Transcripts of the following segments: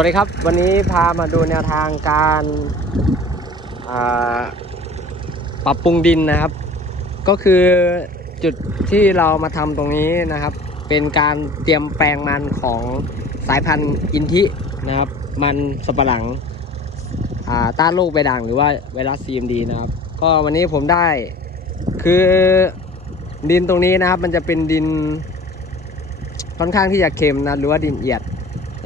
วัสดีครับ วันนี้พามาดูแนวทางการาปรับปรุงดินนะครับ ก็คือจุดที่เรามาทำตรงนี้นะครับ เป็นการเตรียมแปลงมันของสายพันธุ์อินทินะครับ มันสับปะหลังต้านโรคใบด่างหรือว่าไวรัส CMD นะครับ ก็วันนี้ผมได้คือดินตรงนี้นะครับ มันจะเป็นดินค่อนข้างที่จะเค็มนะหรือว่าดินเอียด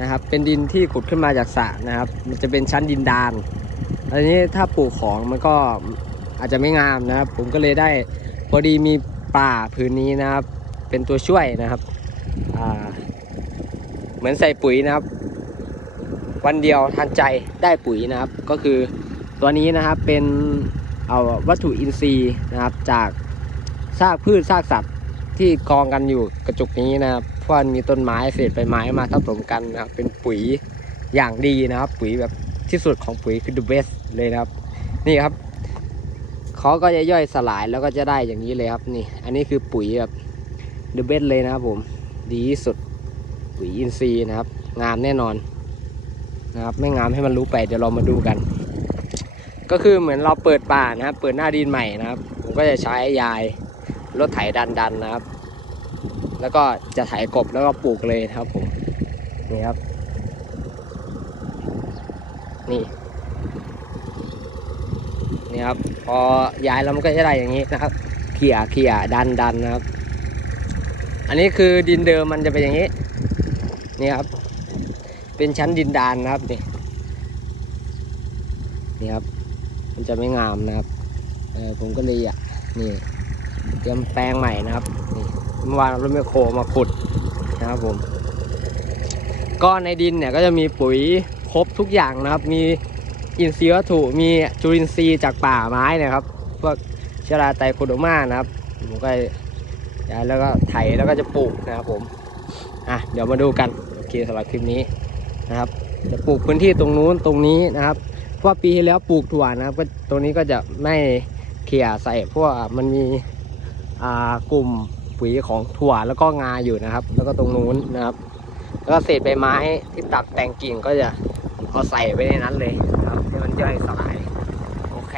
นะครับ เป็นดินที่ขุดขึ้นมาจากสระนะครับ มันจะเป็นชั้นดินดานอันนี้ถ้าปลูกของมันก็อาจจะไม่งามนะครับ ผมก็เลยได้พอดีมีป่าพื้นนี้นะครับ เป็นตัวช่วยนะครับเหมือนใส่ปุ๋ยนะครับ วันเดียวทันใจได้ปุ๋ยนะครับ ก็คือตัวนี้นะครับเป็นเอาวัตถุอินทรีย์นะครับ จากซากพืชซากสัตว์ที่กองกันอยู่กระจุกนี้นะครับ เพราะมันมีต้นไม้เศษใบไม้มาทับถมกันนะครับเป็นปุ๋ยอย่างดีนะครับ ปุ๋ยแบบที่สุดของปุ๋ยคือ the best เลยนะครับ นี่ครับเขาก็จะย่อยสลายแล้วก็จะได้อย่างนี้เลยครับนี่ อันนี้คือปุ๋ยแบบ the best เลยนะครับผมดีที่สุดปุ๋ยอินทรีย์นะครับ งามแน่นอนนะครับ ไม่งามให้มันรู้ไปเดี๋ยวเรามาดูกัน ก็คือเหมือนเราเปิดป่านะครับ เปิดหน้าดินใหม่นะครับ ผมก็จะใช้ยายรถไถดันดันๆนะครับ แล้วก็จะไถกบแล้วก็ปลูกเลยครับผมนี่ครับ นี่นี่ครับพอย้ายแล้วมันก็จะได้อย่างนี้นะครับเขี่ยเขี่ยดันดันนะครับ อันนี้คือดินเดิมมันจะเป็นอย่างนี้นี่ครับ เป็นชั้นดินดานนะครับนี่นี่ครับ มันจะไม่งามนะครับเออผมก็เลยอะนี่เตรียมแปลงใหม่นะครับนี่ เมื่อวานรถแมคโครมาขุดนะครับผม ก็ในดินเนี่ยก็จะมีปุ๋ยครบทุกอย่างนะครับ มีอินทรีย์วัตถุมีจุลินทรีย์จากป่าไม้นะครับพวกเชอราไตโคโดมานะครับผมก็ย้ายแล้วก็ไถแล้วก็จะปลูกนะครับผมอะเดี๋ยวมาดูกันโอเคสำหรับคลิปนี้นะครับ จะปลูกพื้นที่ตรงนู้นตรงนี้นะครับเพราะปีที่แล้วปลูกถั่วนะครับก็ตรงนี้ก็จะไม่เขี่ยใส่เพราะว่ามันมีอ่ากลุ่ม ปุ๋ยของถั่วแล้วก็งาอยู่นะครับ แล้วก็ตรงนู้นนะครับ แล้วก็เศษใบไม้ที่ตัดแต่งกิ่งก็จะเอาใส่ไว้ในนั้นเลยนะครับให้มันย่อยสลายโอเค